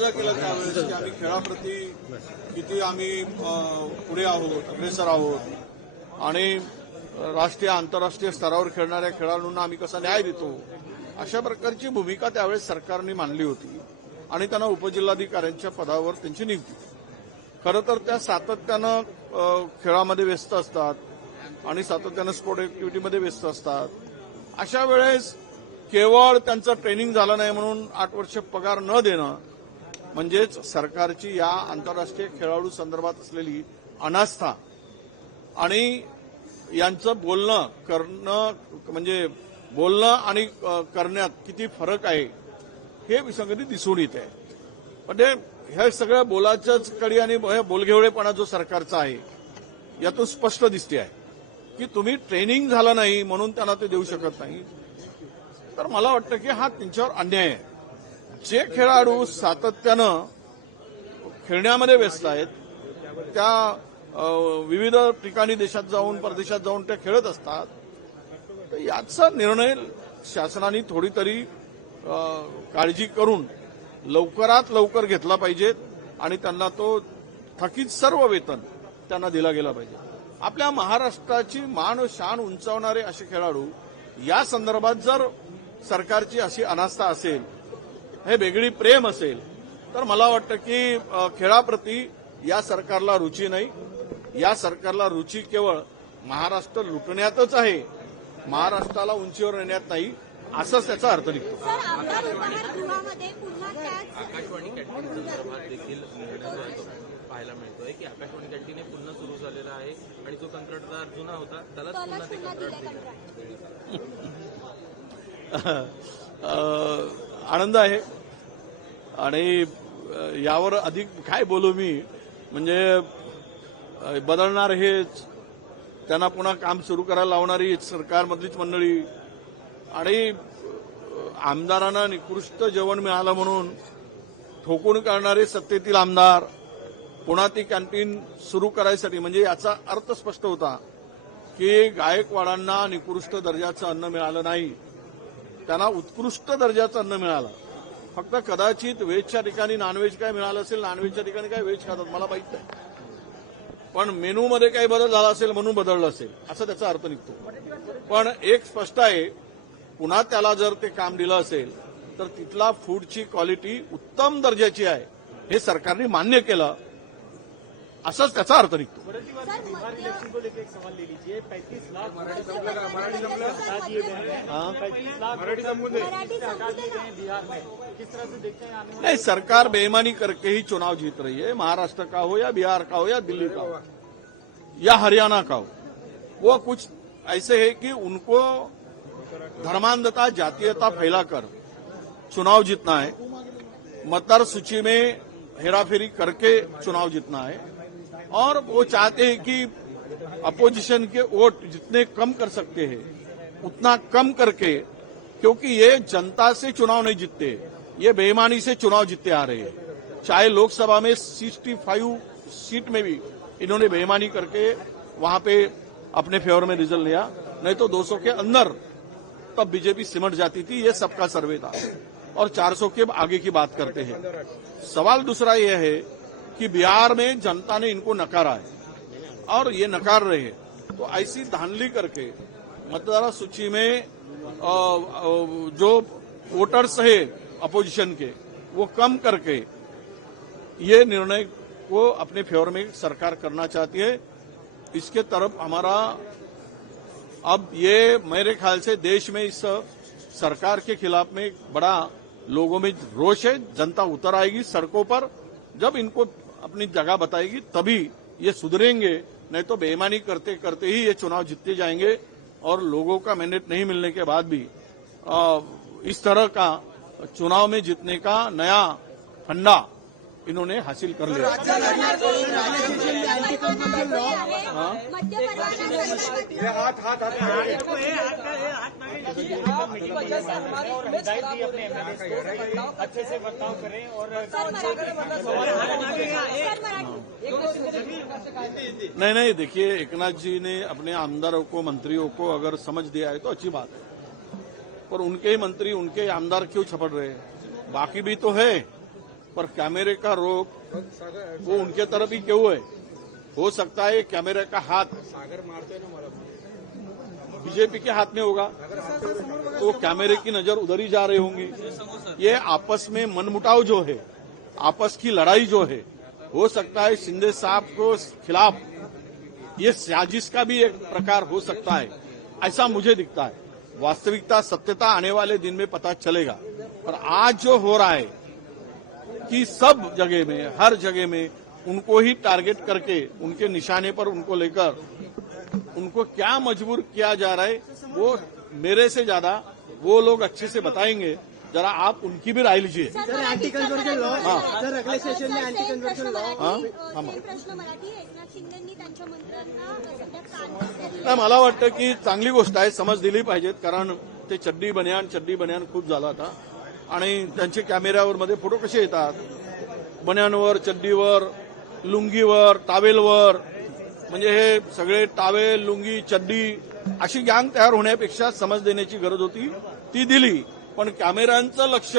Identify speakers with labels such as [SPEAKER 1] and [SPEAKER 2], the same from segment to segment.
[SPEAKER 1] अंदाजा केला त्यावेळेस की आम्ही खेळाप्रती किती आम्ही पुढे आहोत अग्रेसर आहोत आणि राष्ट्रीय आंतरराष्ट्रीय स्तरावर खेळणाऱ्या खेळाडूंना आम्ही कसा न्याय देतो अशा प्रकारची भूमिका त्यावेळेस सरकारने मांडली होती आणि त्यांना उपजिल्हाधिकाऱ्यांच्या पदावर त्यांची नियुक्ती. खरं तर त्या सातत्यानं खेळामध्ये व्यस्त असतात आणि सातत्यानं स्पोर्ट ऍक्टिव्हिटीमध्ये व्यस्त असतात. अशा वेळेस केवळ त्यांचं ट्रेनिंग झालं नाही म्हणून आठ वर्ष पगार न देणं म्हणजेच सरकारची या आंतरराष्ट्रीय खेळाडू संदर्भात असलेली अनास्था आणि यांचं बोलणं करणं म्हणजे बोलणं आणि करण्यात किती फरक आहे हे विसंगती दिसून येत. आहे म्हणजे ह्या सगळ्या बोलाच्याच कडी आणि बोलघेवळेपणा जो सरकारचा आहे यातून स्पष्ट दिसते आहे की तुम्ही ट्रेनिंग झालं नाही म्हणून त्यांना ते देऊ शकत नाही. तर मला वाटतं की हा त्यांच्यावर अन्याय आहे. जे खेळाडू सातत्यानं खेळण्यामध्ये व्यस्त आहेत त्या विविध ठिकाणी देशात जाऊन परदेशात जाऊन ते खेळत असतात तर याचा निर्णय शासनाने थोडी तरी काळजी करून लवकरात लवकर घेतला पाहिजे आणि त्यांना तो थकीत सर्व वेतन त्यांना दिला गेला पाहिजे. आपल्या महाराष्ट्राची मान शान उंचावणारे असे खेळाडू या संदर्भात जर सरकारची अशी अनास्था असेल हे वेगळी प्रेम असेल तर मला वाटतं की खेळाप्रती या सरकारला रुची नाही. या सरकारला रुची केवळ महाराष्ट्र लुटण्यातच आहे. महाराष्ट्राला उंचीवर नेण्यात नाही असंच त्याचा अर्थ निघतो.
[SPEAKER 2] सर आमदार उपाहारगृहामध्ये पुन्हा त्याच
[SPEAKER 3] आकाशवाणी कॅन्टीन संदर्भात देखील निर्णय जो आहे तो पाहायला मिळतोय की आकाशवाणी कॅन्टीन हे पुन्हा सुरू झालेलं आहे आणि जो कंत्राटदार जुना होता त्यालाच पुन्हा
[SPEAKER 2] त्यालाच
[SPEAKER 3] ते
[SPEAKER 2] पुन्हा
[SPEAKER 3] कंत्राट
[SPEAKER 2] दिले
[SPEAKER 3] दिलं
[SPEAKER 2] कंत्राट
[SPEAKER 1] अ, आनंद आहे. आणि यावर अधिक काय बोलू मी? म्हणजे बदलणार हेच त्यांना पुन्हा काम सुरू करायला लावणारी सरकारमधलीच मंडळी. आणि आमदारांना निकृष्ट जेवण मिळालं म्हणून ठोकून काढणारे सत्तेतील आमदार पुन्हा ती कॅन्टीन सुरू करायसाठी म्हणजे याचा अर्थ स्पष्ट होता की गायकवाडांना निकृष्ट दर्जाचं अन्न मिळालं नाही. त्यांना उत्कृष्ट दर्जाचं अन्न मिळालं. फक्त कदाचित व्हेजच्या ठिकाणी नॉनव्हेज काय मिळालं असेल नॉनव्हेजच्या ठिकाणी काय व्हेज खातात मला माहीत नाही. पण मेनूमध्ये काही बदल झाला असेल म्हणून बदललं असेल असा त्याचा अर्थ निघतो. पण एक स्पष्ट आहे पुन्हा त्याला जर ते काम दिलं असेल तर तिथला फूडची क्वालिटी उत्तम दर्जाची आहे. हे सरकारने मान्य केलं. असाच त्याचा अर्थ निघतो. नहीं सरकार बेईमानी करके ही चुनाव जीत रही है। महाराष्ट्र का हो या बिहार का हो या दिल्ली का हो या हरियाणा का हो। वो कुछ ऐसे है कि उनको धर्मांधता जातीयता फैलाकर चुनाव जीतना है। मतदार सूची में हेराफेरी करके चुनाव जीतना है। और वो चाहते हैं कि अपोजिशन के वोट जितने कम कर सकते हैं, उतना कम करके, क्योंकि ये जनता से चुनाव नहीं जीतते, ये बेईमानी से चुनाव जीतते आ रहे हैं। चाहे लोकसभा में 65 सीट में भी इन्होंने बेईमानी करके वहाँ पे अपने फेवर में रिज़ल्ट लिया, नहीं तो 200 के अंदर तब बीजेपी सिमट जाती थी, ये सबका सर्वे था। और 400 के आगे की बात करते हैं। सवाल दूसरा यह है कि बिहार में जनता ने इनको नकारा है और ये नकार रहे हैं। तो ऐसी धांधली करके मतदाता सूची में जो वोटर्स है अपोजिशन के, वो कम करके ये निर्णय को अपने फेवर में सरकार करना चाहती है। इसके तरफ़ हमारा, अब ये मेरे ख्याल से देश में इस सरकार के खिलाफ में बड़ा लोगों में रोष है। जनता उतर आएगी सड़कों पर। जब इनको अपनी जगह बताएगी तभी ये सुधरेंगे नहीं तो बेईमानी करते करते ही ये चुनाव जीतते जाएँगे और लोगों का मैंडेट नहीं मिलने के बाद भी। आ, इस तरह का चुनाव में जीतने का नया फंडा इन्होंने हासिल कर लिया।
[SPEAKER 4] अपने एमएलए को अच्छे से बर्ताव करें और
[SPEAKER 1] नहीं नहीं, देखिए, एकनाथ जी ने अपने आमदारों को, मंत्रियों को अगर समझ दिया है तो अच्छी बात है। पर उनके ही मंत्री, उनके आमदार क्यों छपट रहे हैं? बाकी भी तो है, पर कैमरे का रोक वो उनके तरफ़ ही क्यों है? हो सकता है कैमरे का हाथ सागर मारते बीजेपी के हाथ में होगा। तो कैमरे की नज़र उधर ही जा रही होंगी। ये आपस में मनमुटाव जो है आपस की लड़ाई जो है हो सकता है शिंदे साहब को खिलाफ ये साजिश का भी एक प्रकार हो सकता है। ऐसा मुझे दिखता है। वास्तविकता सत्यता आने वाले दिन में पता चलेगा। पर आज जो हो रहा है कि सब जगह में हर जगह में उनको ही टारगेट करके उनके निशाने पर उनको लेकर उनको क्या मजबूर किया जा रहा है वो मेरे से ज्यादा वो लोग अच्छे से बताएंगे। जरा आप उनकी भी राय लीजिए।
[SPEAKER 2] Sir
[SPEAKER 5] law. सर अगले सेशन में लॉ
[SPEAKER 1] नाही मला वाटतं की चांगली गोष्ट आहे समज दिली पाहिजेत कारण ते चड्डी बन्यान चड्डी बन्यान खूप झाला आता. आणि त्यांचे कॅमेऱ्यावर मध्ये फोटो कसे येतात? बन्यानवर चड्डीवर लुंगीवर टावेलवर म्हणजे हे सगळे टावेल लुंगी चड्डी अशी गँग तयार होण्यापेक्षा समज देण्याची गरज होती ती दिली. पण कॅमेऱ्यांचं लक्ष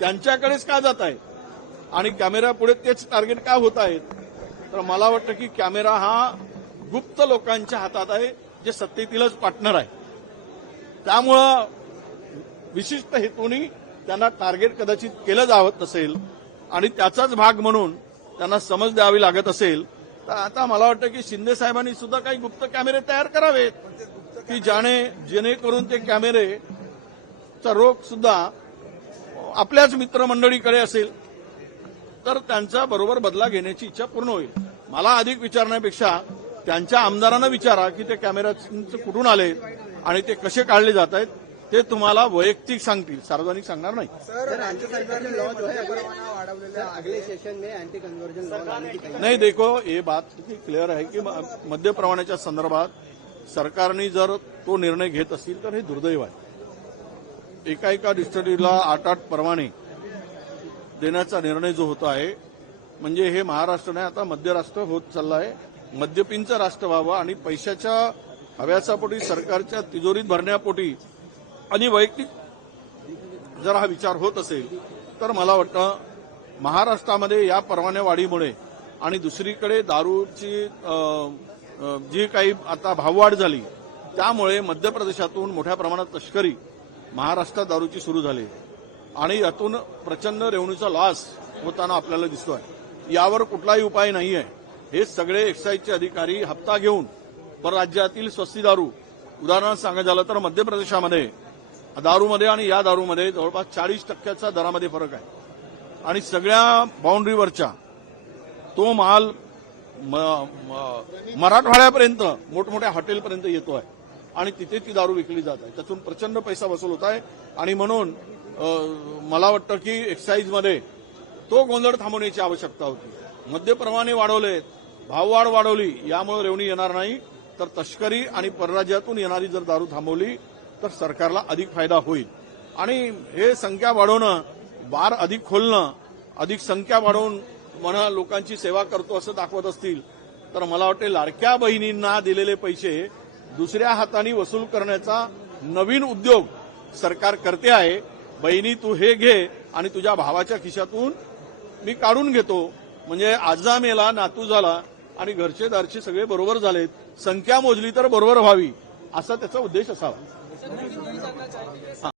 [SPEAKER 1] त्यांच्याकडेच का जात आहे? आणि कॅमेऱ्यापुढे तेच टार्गेट का होत आहेत? तर मला वाटतं की कॅमेरा हा गुप्त लोकांच्या हातात आहे जे सत्तेतीलच पार्टनर आहे. त्यामुळं विशिष्ट हेतूनी त्यांना टार्गेट कदाचित केलं जावत नसेल आणि त्याचाच भाग म्हणून त्यांना समज द्यावी लागत असेल तर आता मला वाटतं की शिंदे साहेबांनी सुद्धा काही गुप्त कॅमेरे तयार करावेत की ज्याने जेणेकरून ते कॅमेरेचा रोख सुद्धा आपल्याच मित्रमंडळीकडे असेल तर त्यांचा बरोबर बदला घेण्याची इच्छा पूर्ण होईल. मला अधिक विचारण्यापेक्षा त्यांच्या आमदारांना विचारा की ते कॅमेरा कुठून आले आणि ते कसे काढले जात आहेत. ते तुम्हाला वैयक्तिक सांगतील सार्वजनिक सांगणार नाही.
[SPEAKER 5] सर अँटी कन्वर्जन लॉ जो है अगर सर अगले सेशन में अँटी कन्वर्जन लॉ लाने की तैयारी
[SPEAKER 1] नाही देखो ये बात क्लिअर आहे की म- मद्य प्रमाणाच्या संदर्भात सरकारने जर तो निर्णय घेत असतील तर हे दुर्दैव आहे. एका एका डिस्टरीला आठ आठ परवाने देण्याचा निर्णय जो होतो आहे म्हणजे हे महाराष्ट्र नाही आता मध्य राष्ट्र होत चाललं आहे मद्यपींचं राष्ट्र व्हावं आणि पैशाच्या हव्यासापोटी सरकारच्या तिजोरीत भरण्यापोटी आणि वैयक्तिक जर हा विचार होत असेल तर मला वाटतं महाराष्ट्रामध्ये या परवान्या वाढीमुळे आणि दुसरीकडे दारूची जी काही आता भाववाढ झाली त्यामुळे मध्य प्रदेशातून मोठ्या प्रमाणात तस्करी महाराष्ट्रात दारूची सुरू झाली. आणि यातून प्रचंड रेवणीचा लॉस होताना आपल्याला दिसतोय. यावर कुठलाही उपाय नाही आहे हे सगळे एक्साईजचे अधिकारी हप्ता घेऊन परराज्यातील स्वस्ती दारू उदाहरणार्थ सांगायचं झालं तर मध्य प्रदेशामध्ये दारूमध्ये आणि या दारूमध्ये जवळपास चाळीस टक्क्याचा दरामध्ये फरक आहे. आणि सगळ्या बाउंड्रीवरच्या तो माल म- मराठवाड्यापर्यंत मोठमोठ्या हॉटेलपर्यंत येतो आहे. आणि तिथे ती दारू विकली जात आहे. त्यातून प्रचंड पैसा वसूल होत आहे. आणि म्हणून मला वाटतं की एक्साईजमध्ये तो गोंधळ थांबवण्याची आवश्यकता होती. मद्यप्रमाणे वाढवले भाववाढ वाढवली यामुळे रेवणी येणार नाही. तर तस्करी आणि परराज्यातून येणारी जर दारू थांबवली तर सरकारला अधिक फायदा होईल. आणि हे संख्या वाढवणं बार अधिक खोलणं अधिक संख्या वाढवून म्हणा लोकांची सेवा करतो असं दाखवत असतील तर मला वाटते लाडक्या बहिणींना दिलेले पैसे दुसऱ्या हाताने वसूल करण्याचा नवीन उद्योग सरकार करते आहे. बहिणी तू हे घे आणि तुझ्या भावाच्या खिशातून मी काढून घेतो. म्हणजे आजा मेला नातू झाला आणि घरचे दारचे सगळे बरोबर झालेत. संख्या मोजली तर बरोबर व्हावी असा त्याचा उद्देश असावा. 我们一会儿